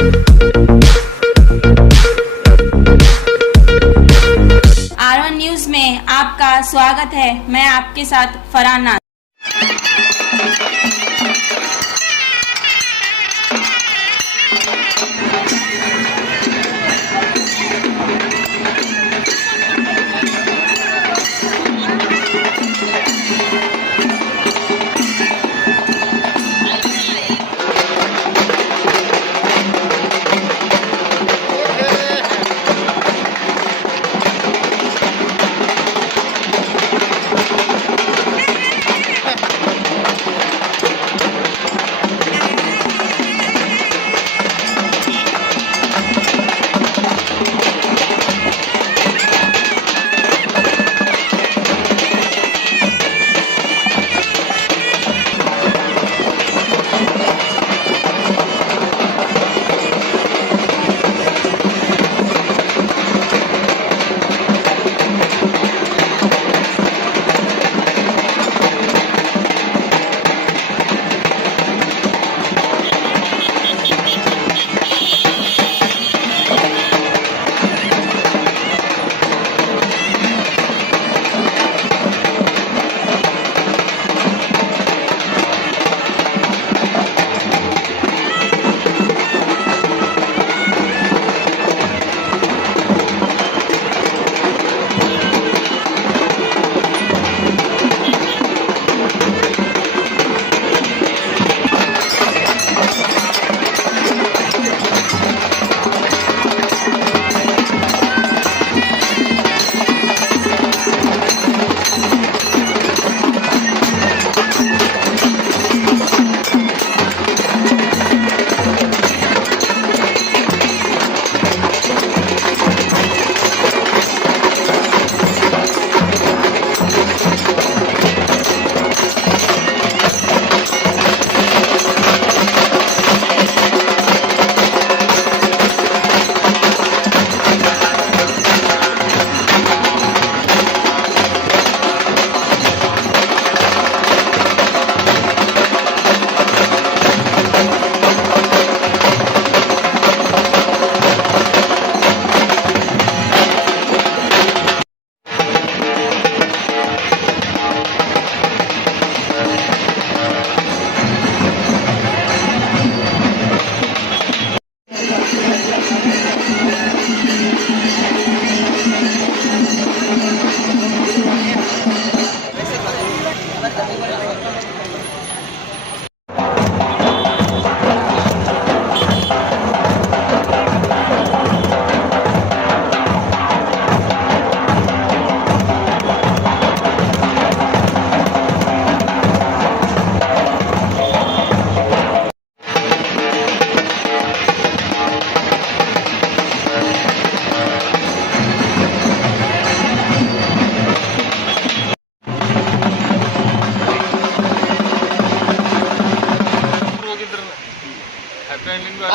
R1 news में आपका स्वागत है। मैं आपके साथ फरहान नाज।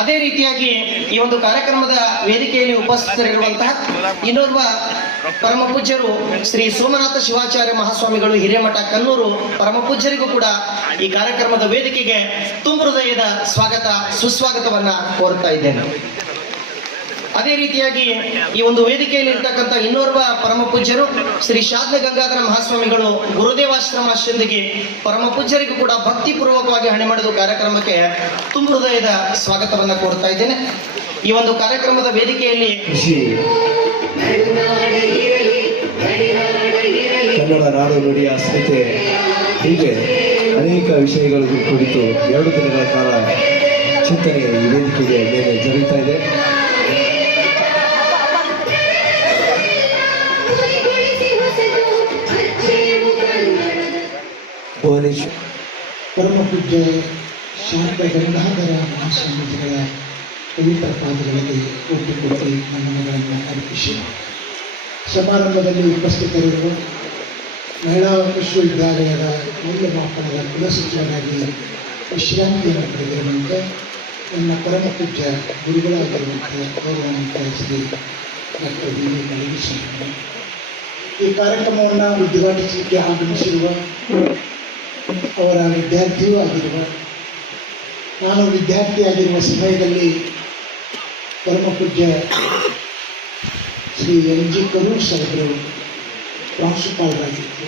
ಅದೇ ರೀತಿಯಾಗಿ ಈ ಒಂದು ಕಾರ್ಯಕ್ರಮದ ವೇದಿಕೆಯಲ್ಲಿ ಉಪಸ್ಥಿತರಿರುವಂತಹ ಇನ್ನೋರ್ವ ಪರಮ ಪೂಜ್ಯರು ಶ್ರೀ ಸೋಮನಾಥ ಶಿವಾಚಾರ್ಯ ಮಹಾಸ್ವಾಮಿಗಳು ಹಿರೇಮಠ ಕನ್ನೂರು ಪರಮ ಪೂಜ್ಯರಿಗೂ ಕೂಡ ಈ ಕಾರ್ಯಕ್ರಮದ ವೇದಿಕೆಗೆ ತುಂಬ ಹೃದಯದ ಸ್ವಾಗತ ಸುಸ್ವಾಗತವನ್ನ ಕೋರುತ್ತಾ ಇದ್ದೇನೆ. ಅದೇ ರೀತಿಯಾಗಿ ಈ ಒಂದು ವೇದಿಕೆಯಲ್ಲಿ ಇರ್ತಕ್ಕಂಥ ಇನ್ನೋರ್ವ ಪರಮ ಪೂಜ್ಯರು ಶ್ರೀ ಶಾದ್ನ ಗಂಗಾಧರ ಮಹಾಸ್ವಾಮಿಗಳು ಗುರುದೇವಾಶ್ರಮ ಶಿಂದಗಿ ಪರಮ ಪೂಜ್ಯರಿಗೂ ಕೂಡ ಭಕ್ತಿ ಪೂರ್ವಕವಾಗಿ ಹಣೆ ಮಾಡಿದ ಕಾರ್ಯಕ್ರಮಕ್ಕೆ ತುಂಬ ಹೃದಯದ ಸ್ವಾಗತವನ್ನ ಕೋರ್ತಾ ಇದ್ದೇನೆ. ಈ ಒಂದು ಕಾರ್ಯಕ್ರಮದ ವೇದಿಕೆಯಲ್ಲಿ ಕನ್ನಡ ನಾಡು ನುಡಿಯ ಅಸ್ಮಿತೆ ಹೀಗೆ ಅನೇಕ ವಿಷಯಗಳ ಕುರಿತು 2 ದಿನಗಳ ಕಾಲ ಚಿಂತನೆ ಈ ವೇದಿಕೆಗೆ ಮೇಲೆ ಜರುಗುತ್ತಾ ಇದೆ. ಪರಮ ಪೂಜ್ಯ ಶಾಂತ ಗಂಗಾಧರ ಮಹಾಸ್ವಾಮೀಜಿಗಳ ಪವಿತ್ರ ಪಾದಗಳಲ್ಲಿ ಒಪ್ಪಿಕೊಟ್ಟು ನಮನಗಳನ್ನು ಅರ್ಪಿಸಿ ಸಮಾರಂಭದಲ್ಲಿ ಉಪಸ್ಥಿತರಿರುವ ಮಹಿಳಾ ವಿಶ್ವವಿದ್ಯಾಲಯದ ಮೌಲ್ಯಮಾಪನದ ಕುಲಸಚಿವರಾಗಿ ವಿಶ್ರಾಂತಿಯನ್ನು ಪಡೆದಿರುವಂಥ ನನ್ನ ಪರಮ ಪೂಜ್ಯ ಗುರುಗಳಾಗಿರುವಂಥ ಗೌರವಾನ್ವಿತ ಶ್ರೀ ಡಾಕ್ಟರ್ ವಿ ಮಲ್ಲಿಗೇಶ್ವರ ಈ ಕಾರ್ಯಕ್ರಮವನ್ನು ಉದ್ಘಾಟಿಸಲಿಕ್ಕೆ ಆಗಮಿಸಿರುವ ಅವರ ವಿದ್ಯಾರ್ಥಿಯೂ ಆಗಿರುವ, ನಾನು ವಿದ್ಯಾರ್ಥಿಯಾಗಿರುವ ಸಮಯದಲ್ಲಿ ಪರಮ ಪೂಜ್ಯ ಶ್ರೀ ಎನ್ ಜಿ ಕರೂರ್ ಸಾಹೇಬರು ಪ್ರಾಂಶುಪಾಲರಾಗಿದ್ದರು.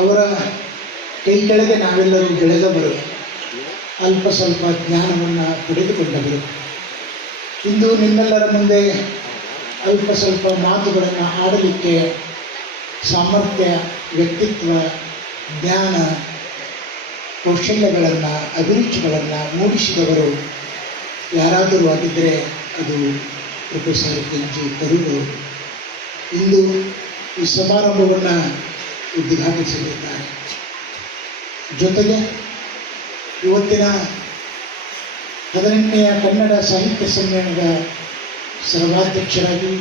ಅವರ ಕೈ ಕೆಳಗೆ ನಾವೆಲ್ಲರೂ ಬೆಳೆದವರು, ಅಲ್ಪ ಸ್ವಲ್ಪ ಜ್ಞಾನವನ್ನು ಪಡೆದುಕೊಂಡವರು. ಇಂದು ನಿಮ್ಮೆಲ್ಲರ ಮುಂದೆ ಅಲ್ಪ ಸ್ವಲ್ಪ ಮಾತುಗಳನ್ನು ಆಡಲಿಕ್ಕೆ ಸಾಮರ್ಥ್ಯ, ವ್ಯಕ್ತಿತ್ವ, ಜ್ಞಾನ, ಕೌಶಲ್ಯಗಳನ್ನು, ಅಭಿರುಚಿಗಳನ್ನು ಮೂಡಿಸಿದವರು ಯಾರಾದರೂ ಆಗಿದ್ದರೆ ಅದು ಪ್ರೊಫೆಸರ್ ಎನ್ ಜಿ ಕರೂರ್ ಅವರು. ಇಂದು ಈ ಸಮಾರಂಭವನ್ನು ಉದ್ಘಾಟಿಸಲಿದ್ದಾರೆ. ಜೊತೆಗೆ ಇವತ್ತಿನ 18ನೇ ಕನ್ನಡ ಸಾಹಿತ್ಯ ಸಮ್ಮೇಳನದ ಸರ್ವಾಧ್ಯಕ್ಷರಾಗಿ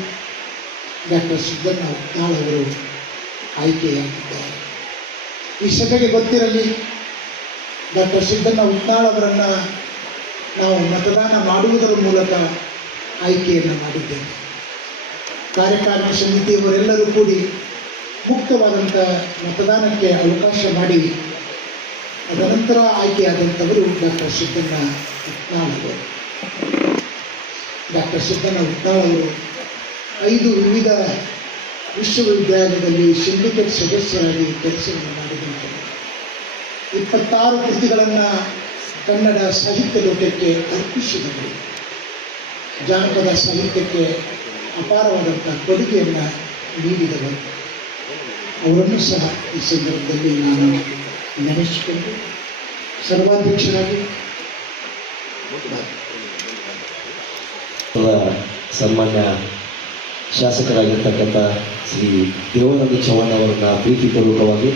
ಡಾಕ್ಟರ್ ಸಿದ್ದಣ್ಣ ಉತ್ನಾಳ್ ಅವರು ಆಯ್ಕೆಯಾಗಿದ್ದಾರೆ. ಈ ಸಭೆಗೆ ಗೊತ್ತಿರಲಿ, ಡಾಕ್ಟರ್ ಸಿದ್ದಣ್ಣ ಉತ್ನಾಳ್ ಅವರನ್ನು ನಾವು ಮತದಾನ ಮಾಡುವುದರ ಮೂಲಕ ಆಯ್ಕೆಯನ್ನು ಮಾಡಿದ್ದೇವೆ. ಕಾರ್ಯಕಾರಿಣಿ ಸಮಿತಿಯವರೆಲ್ಲರೂ ಕೂಡಿ ಮುಕ್ತವಾದಂಥ ಮತದಾನಕ್ಕೆ ಅವಕಾಶ ಮಾಡಿ ಅದನಂತರ ಆಯ್ಕೆಯಾದಂಥವರು ಡಾಕ್ಟರ್ ಸಿದ್ದಣ್ಣ ಉತ್ನಾಳ್ ಅವರು. ಡಾಕ್ಟರ್ ಸಿದ್ದಣ್ಣ ಉತ್ನಾಳ್ ಅವರು 5 ವಿವಿಧ ವಿಶ್ವವಿದ್ಯಾಲಯದಲ್ಲಿ ಸಿಂಡಿಕೇಟ್ ಸದಸ್ಯರಾಗಿ ಕೆಲಸವನ್ನು ಮಾಡಿದಂಥವರು. 26 ಕೃತಿಗಳನ್ನು ಕನ್ನಡ ಸಾಹಿತ್ಯ ಲೋಕಕ್ಕೆ ಅರ್ಪಿಸಿದವರು. ಜಾನಪದ ಸಾಹಿತ್ಯಕ್ಕೆ ಅಪಾರವಾದಂಥ ಕೊಡುಗೆಯನ್ನು ನೀಡಿದವರು. ಅವರನ್ನು ಸಹ ಈ ಸಂದರ್ಭದಲ್ಲಿ ನಾನು ನೆನೆಸಿಕೊಂಡು ಸರ್ವಾಧ್ಯಕ್ಷರಾಗಿ ಸನ್ಮಾನ್ಯ ಶಾಸಕರಾಗಿರ್ತಕ್ಕಂಥ ಶ್ರೀ ದೇವಾನಂದ ಚವ್ಹಾಣ್ ಅವರನ್ನ ಪ್ರೀತಿಪೂರ್ವಕವಾಗಿ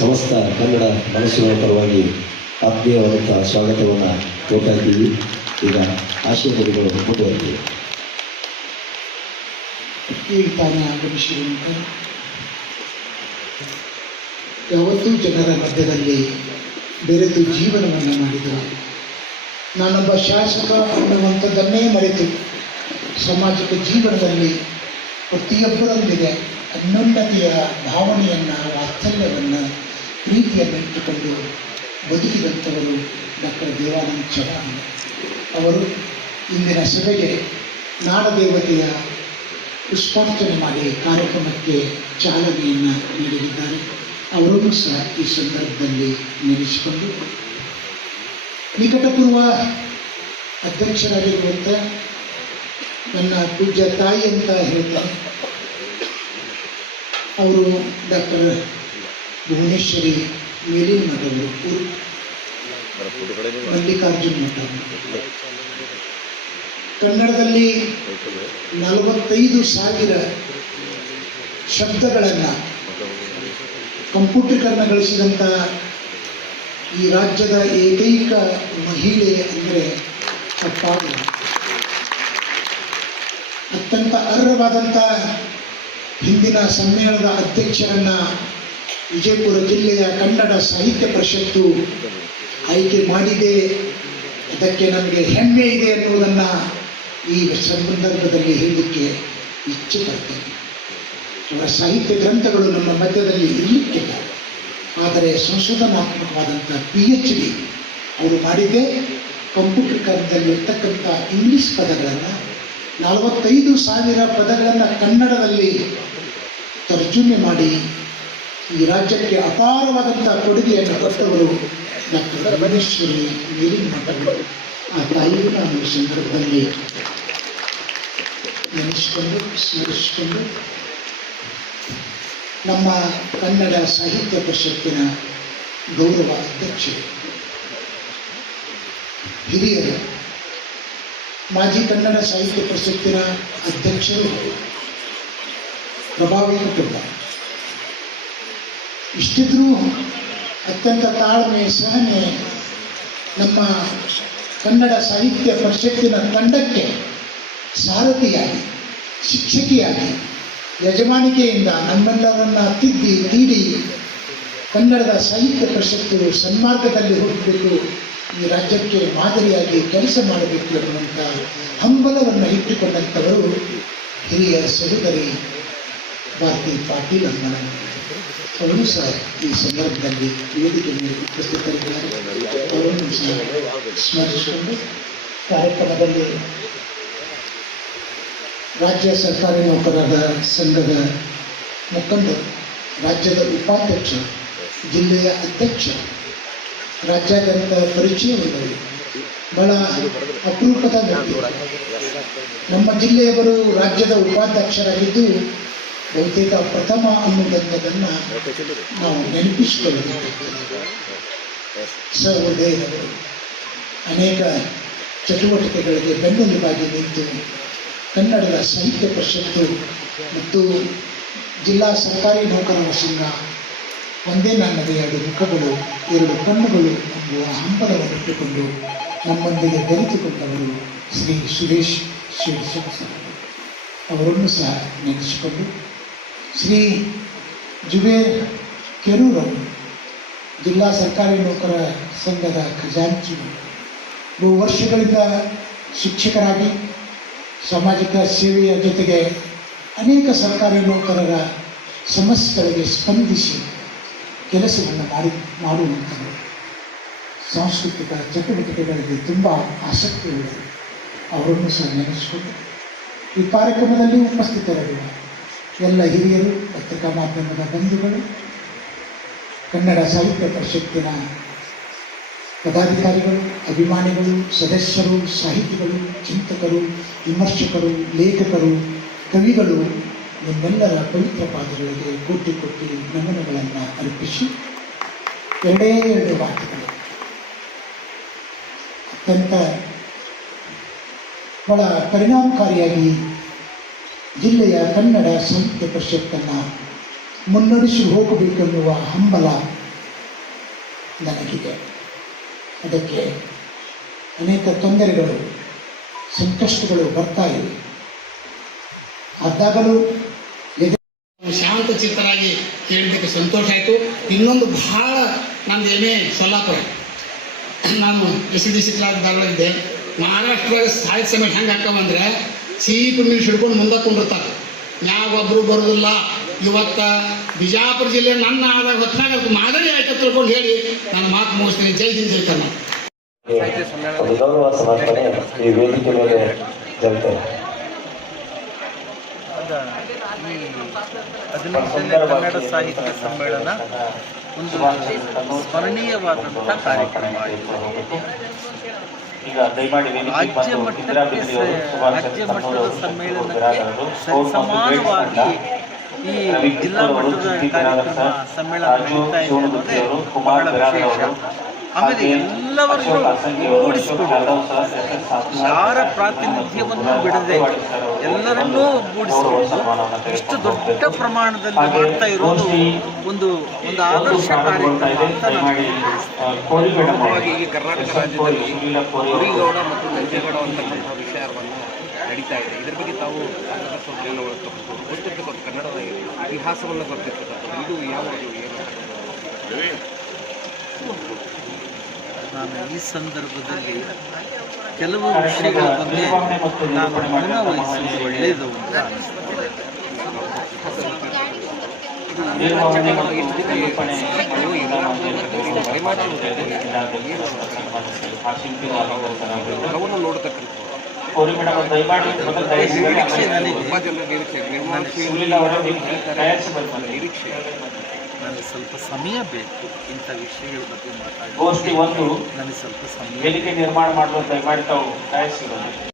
ಸಮಸ್ತ ಕನ್ನಡ ಮನಸ್ಸುಗಳ ಪರವಾಗಿ ಆತ್ಮೀಯವಾದಂಥ ಸ್ವಾಗತವನ್ನು ಕೊಡ್ತಾ ಇದ್ದೀವಿ. ಈಗ ಆಶೀರ್ವಾದಗಳು ಮುಂದುವರೆದಿವೆ. ಈಗ ತಾನೇ ಆಗಮಿಸಿರುವಂಥ ಯಾವತ್ತೂ ಜನರ ಮಧ್ಯದಲ್ಲಿ ಬೆರೆತು ಜೀವನವನ್ನು ಮಾಡಿದರು. ನಾನೊಬ್ಬ ಶಾಸಕ ಅನ್ನುವಂಥದ್ದನ್ನೇ ಮರೆತು ಸಾಮಾಜಿಕ ಜೀವನದಲ್ಲಿ ಪ್ರತಿಯೊಬ್ಬರೊಂದಿಗೆ ಅನ್ಯೋನ್ಯತೆಯ ಭಾವನೆಯನ್ನು, ವಾತ್ಸಲ್ಯವನ್ನು, ಪ್ರೀತಿಯನ್ನು ಇಟ್ಟುಕೊಂಡು ಬದುಕಿದಂಥವರು ಡಾಕ್ಟರ್ ದೇವಾನಂದ ಚವ್ಹಾಣ್ ಅವರು. ಇಂದಿನ ಸಭೆಗೆ ನಾಡದೇವತೆಯ ಪುಷ್ಪಾರ್ಚನೆ ಮಾಡಿ ಕಾರ್ಯಕ್ರಮಕ್ಕೆ ಚಾಲನೆಯನ್ನು ನೀಡಲಿದ್ದಾರೆ. ಅವರನ್ನು ಸಹ ಈ ಸಂದರ್ಭದಲ್ಲಿ ನೆನೆಸಿಕೊಂಡು ನಿಕಟಪೂರ್ವ ಅಧ್ಯಕ್ಷರಾಗಿರುವಂಥ ನನ್ನ ಪೂಜ್ಯ ತಾಯಿ ಅಂತ ಹೇಳ್ತಾರೆ, ಅವರು ಡಾಕ್ಟರ್ ಭುವನೇಶ್ವರಿ ಮೇಲಿನ ಮಠವರು, ಮಲ್ಲಿಕಾರ್ಜುನ ಮಠ. ಕನ್ನಡದಲ್ಲಿ 45,000 ಶಬ್ದಗಳನ್ನು ಕಂಪ್ಯೂಟರೀಕರಣಗೊಳಿಸಿದಂಥ ಈ ರಾಜ್ಯದ ಏಕೈಕ ಮಹಿಳೆ ಅಂದರೆ ತಪ್ಪಾಗಿಲ್ಲ. ಅತ್ಯಂತ ಅರ್ಹವಾದಂಥ ಹಿಂದಿನ ಸಮ್ಮೇಳನದ ಅಧ್ಯಕ್ಷರನ್ನು ವಿಜಯಪುರ ಜಿಲ್ಲೆಯ ಕನ್ನಡ ಸಾಹಿತ್ಯ ಪರಿಷತ್ತು ಆಯ್ಕೆ ಮಾಡಿದೆ. ಅದಕ್ಕೆ ನಮಗೆ ಹೆಮ್ಮೆ ಇದೆ ಎನ್ನುವುದನ್ನು ಈ ಸಂದರ್ಭದಲ್ಲಿ ಹೇಳಲಿಕ್ಕೆ ಇಚ್ಛೆ ಪಡ್ತೇನೆ. ಅವರ ಸಾಹಿತ್ಯ ಗ್ರಂಥಗಳು ನಮ್ಮ ಮಧ್ಯದಲ್ಲಿ ಇರಲಿಕ್ಕಿಲ್ಲ, ಆದರೆ ಸಂಶೋಧನಾತ್ಮಕವಾದಂಥ PhD ಅವರು ಮಾಡಿದ್ದೇ ಕಂಪ್ಯೂಟರೀಕರಣದಲ್ಲಿರ್ತಕ್ಕಂಥ ಇಂಗ್ಲೀಷ್ ಪದಗಳನ್ನು 45,000 ಪದಗಳನ್ನು ಕನ್ನಡದಲ್ಲಿ ತರ್ಜುಮೆ ಮಾಡಿ ಈ ರಾಜ್ಯಕ್ಕೆ ಅಪಾರವಾದಂಥ ಕೊಡುಗೆಯನ್ನು ಕೊಟ್ಟವರು ಡಾಕ್ಟರ್ ಭುವನೇಶ್ವರಿ ಮೇಲಿನ ಮಠಗಳು. ಆ ತಾಯಿಯು ನಾನು ಈ ಸಂದರ್ಭದಲ್ಲಿ ನೆನೆಸಿಕೊಂಡು ಸ್ಮರಿಸಿಕೊಂಡು ನಮ್ಮ ಕನ್ನಡ ಸಾಹಿತ್ಯ ಪರಿಷತ್ತಿನ ಗೌರವ ಅಧ್ಯಕ್ಷರು, ಹಿರಿಯರು, ಮಾಜಿ ಕನ್ನಡ ಸಾಹಿತ್ಯ ಪರಿಷತ್ತಿನ ಅಧ್ಯಕ್ಷರು, ಪ್ರಭಾವಿ ಕುಟುಂಬ. ಇಷ್ಟಿದ್ರೂ ಅತ್ಯಂತ ತಾಳ್ಮೆ, ಸಹನೆ ನಮ್ಮ ಕನ್ನಡ ಸಾಹಿತ್ಯ ಪರಿಷತ್ತಿನ ತಂಡಕ್ಕೆ ಸಾರಥಿಯಾಗಿ, ಶಿಕ್ಷಕಿಯಾಗಿ, ಯಜಮಾನಿಕೆಯಿಂದ ನಮ್ಮೆಲ್ಲರನ್ನ ತಿದ್ದಿ ತೀಡಿ ಕನ್ನಡದ ಸಾಹಿತ್ಯ ಪರಿಷತ್ತು ಸನ್ಮಾರ್ಗದಲ್ಲಿ ಹೋಗಬೇಕು, ಈ ರಾಜ್ಯಕ್ಕೆ ಮಾದರಿಯಾಗಿ ಕೆಲಸ ಮಾಡಬೇಕು ಎನ್ನುವಂಥ ಹಂಬಲವನ್ನು ಇಟ್ಟುಕೊಂಡಂಥವರು ಹಿರಿಯ ಸಹೋದರಿ ಭಾರತಿ ಪಾಟೀಲ್ ಅಮ್ಮ. ಅವರು ಸಹ ಈ ಸಂದರ್ಭದಲ್ಲಿ ವೇದಿಕೆ ಮೇಲೆ ಉಪಸ್ಥಿತರಿದ್ದಾರೆ. ಅವರನ್ನು ಸಹ ಸ್ಮರಿಸಿಕೊಂಡು ಕಾರ್ಯಕ್ರಮದಲ್ಲಿ ರಾಜ್ಯ ಸರ್ಕಾರಿ ನೌಕರರ ಸಂಘದ ಮುಖಂಡರು, ರಾಜ್ಯದ ಉಪಾಧ್ಯಕ್ಷ, ಜಿಲ್ಲೆಯ ಅಧ್ಯಕ್ಷ, ರಾಜ್ಯಾದ್ಯಂತ ಪರಿಚಯವಿಲ್ಲದೆ ಬಹಳ ಅಪರೂಪದ ವ್ಯಕ್ತಿ. ನಮ್ಮ ಜಿಲ್ಲೆಯವರು ರಾಜ್ಯದ ಉಪಾಧ್ಯಕ್ಷರಾಗಿದ್ದು ಬಹುತೇಕ ಪ್ರಥಮ ಅನ್ನುವುದನ್ನು ನಾವು ನೆನಪಿಸಿಕೊಳ್ಳಬೇಕಾಗ್ತದೆ. ಸಹೃದಯದವರು ಅನೇಕ ಚಟುವಟಿಕೆಗಳಿಗೆ ಬೆನ್ನೆಲುಬಾಗಿ ನಿಂತು ಕನ್ನಡದ ಸಾಹಿತ್ಯ ಪರಿಷತ್ತು ಮತ್ತು ಜಿಲ್ಲಾ ಸರ್ಕಾರಿ ನೌಕರರ ಸಂಘ ಒಂದೇ ನನ್ನದೇ ಎರಡು ಮುಖಗಳು ಎರಡು ಕಣ್ಣುಗಳು ಎಂಬುವ ಹಂಬಲವನ್ನಿಟ್ಟುಕೊಂಡು ನಮ್ಮೊಂದಿಗೆ ಬೆರೆತುಕೊಂಡವರು ಶ್ರೀ ಸುರೇಶ್ ಶಿವಸರ್ ಅವರನ್ನು ಸಹ ನೆನೆಸಿಕೊಂಡು ಶ್ರೀ ಜುಬೇರ್ ಕೆರೂರವರು ಜಿಲ್ಲಾ ಸರ್ಕಾರಿ ನೌಕರ ಸಂಘದ ಖಜಾಂಚಿ, ಬಹು ವರ್ಷಗಳಿಂದ ಶಿಕ್ಷಕರಾಗಿ ಸಾಮಾಜಿಕ ಸೇವೆಯ ಜೊತೆಗೆ ಅನೇಕ ಸರ್ಕಾರಿ ನೌಕರರ ಸಮಸ್ಯೆಗಳಿಗೆ ಸ್ಪಂದಿಸಿ ಕೆಲಸವನ್ನು ಮಾಡುವಂಥವರು. ಸಾಂಸ್ಕೃತಿಕ ಚಟುವಟಿಕೆಗಳಲ್ಲಿ ತುಂಬ ಆಸಕ್ತಿ ಉಳ್ಳವರು. ಅವರನ್ನು ಸಹ ನೆನೆಸಿಕೊಂಡು ಈ ಕಾರ್ಯಕ್ರಮದಲ್ಲಿ ಉಪಸ್ಥಿತರಿರುವ ಎಲ್ಲ ಹಿರಿಯರು, ಪತ್ರಿಕಾ ಮಾಧ್ಯಮದ ಬಂಧುಗಳು, ಕನ್ನಡ ಸಾಹಿತ್ಯ ಪರಿಷತ್ತಿನ ಪದಾಧಿಕಾರಿಗಳು, ಅಭಿಮಾನಿಗಳು, ಸದಸ್ಯರು, ಸಾಹಿತಿಗಳು, ಚಿಂತಕರು, ವಿಮರ್ಶಕರು, ಲೇಖಕರು, ಕವಿಗಳು, ನಿಮ್ಮೆಲ್ಲರ ಪವಿತ್ರ ಪಾದಗಳಿಗೆ ಕೋಟಿ ಕೋಟಿ ನಮನಗಳನ್ನು ಅರ್ಪಿಸಿ ಎರಡೇ ಎರಡು ವಾಕ್ಯಗಳು ಅತ್ಯಂತ ಬಹಳ ಪರಿಣಾಮಕಾರಿಯಾಗಿ ಜಿಲ್ಲೆಯ ಕನ್ನಡ ಸಾಹಿತ್ಯ ಪರಿಷತ್ತನ್ನು ಮುನ್ನಡೆಸಿ ಹೋಗಬೇಕೆನ್ನುವ ಹಂಬಲ ನನಗಿದೆ. ಅದಕ್ಕೆ ಅನೇಕ ತೊಂದರೆಗಳು, ಸಂಕಷ್ಟಗಳು ಬರ್ತಾ ಇವೆ. ಅದಾಗಲೂ ಶಾಂತ ಚಿತ್ತರಾಗಿ ಹೇಳಿದ್ದಕ್ಕೆ ಸಂತೋಷ ಆಯಿತು. ಇನ್ನೊಂದು ಭಾಳ ನಮ್ದು ಏನೇ ಸೊಲ್ಲಾಪುರ, ನಾನು SEDC ಕ್ಲಾಸ್ ಧಾರವಾಡಿದ್ದೆ. ಮಹಾರಾಷ್ಟ್ರದಾಗ ಸಾಹಿತ್ಯ ಸಮೇತ ಹೆಂಗೆ ಹಾಕವಂದ್ರೆ ಚೀಪ್ ಮೀನ್ಸ್ ಹಿಡ್ಕೊಂಡು ಮುಂದೆ ಕೊಂಡಿರ್ತಾರೆ, ಯಾವ ಒಬ್ಬರು ಬರೋದಿಲ್ಲ. ಇವತ್ತು ಬಿಜಾಪುರ ಜಿಲ್ಲೆ ನನ್ನ ಆದಾಗ ಹೊತ್ತಿನಾಗ ಮಾದರಿ ಆಯ್ತು ತಿಳ್ಕೊಂಡು ಹೇಳಿ ನಾನು ಮಾತು ಮುಗಿಸ್ತೀನಿ. ಜೈ ಹಿಂದ್, ಜೈ ಕನ್ನಡ. ಒಂದು ಗೌರವ ಸಮರ್ಪಣೆ ಈ ವೇದಿಕೆ ಮೇಲೆ ಜರುಗ್ತದೆ. 18ನೇ ಕನ್ನಡ ಸಾಹಿತ್ಯ ಸಮ್ಮೇಳನ ಒಂದು ಸ್ಮರಣೀಯವಾದಂಥ ಕಾರ್ಯಕ್ರಮ ಆಯಿತು. ರಾಜ್ಯ ಮಟ್ಟದ ಸಮ್ಮೇಳನಕ್ಕೆ ಸಮಾನವಾಗಿ ಈ ಜಿಲ್ಲಾ ಮಟ್ಟದ ಕಾರ್ಯಕ್ರಮ ಸಮ್ಮೇಳನ ನಡೀತಾ ಇದೆ ಅನ್ನೋದೇ ಬಹಳ ವಿಶೇಷ. ಆಮೇಲೆ ಎಲ್ಲವನ್ನೂ ಒಗ್ಗೂಡಿಸಿಕೊಂಡು ಯಾರ ಪ್ರಾತಿನಿಧ್ಯವನ್ನು ಬಿಡದೆ ಎಲ್ಲರನ್ನೂ ಒಗ್ಗೂಡಿಸಿಕೊಂಡು ಇಷ್ಟು ದೊಡ್ಡ ಪ್ರಮಾಣದಲ್ಲಿ ಮಾಡ್ತಾ ಇರೋದು ಒಂದು ಆದರ್ಶ ಕಾರ್ಯಕ್ರಮ ಅಂತ ನಾನು ಈ ಕರ್ನಾಟಕ ರಾಜ್ಯದಲ್ಲಿ ಹುರಿಗೌಡ ಮತ್ತು ನಂಜೇಗೌಡ ಅಂತಕ್ಕಂಥ ವಿಷಯವನ್ನು ನಡೀತಾ ಇದೆ. ಇದರ ಬಗ್ಗೆ ತಾವು ಗೊತ್ತಿರ್ತಕ್ಕಂಥ ಕನ್ನಡದ ಇತಿಹಾಸವನ್ನು ಗೊತ್ತಿರ್ತಕ್ಕಂಥ ಇದು ಯಾವುದು ನಾನು ಈ ಸಂದರ್ಭದಲ್ಲಿ ಕೆಲವು ವಿಷಯಗಳ ಬಗ್ಗೆ ನಾನು ಮೌನ ವಹಿಸುವುದು ಒಳ್ಳೆಯದು ಅಂತ ಅನಿಸ್ತದೆ. ನನಗೆ ಸ್ವಲ್ಪ ಸಮಯ ಬೇಕು ಇಂಥ ವಿಷಯಗಳ ಬಗ್ಗೆ ಮಾತಾಡೋದು. ನನಗೆ ಸ್ವಲ್ಪ ಸಮಯ ವೇದಿಕೆ ನಿರ್ಮಾಣ ಮಾಡಲು ದಯಮಾಡಿ ತಾವು ಕಾಯಿಸಿಕೊಳ್ಳಿ.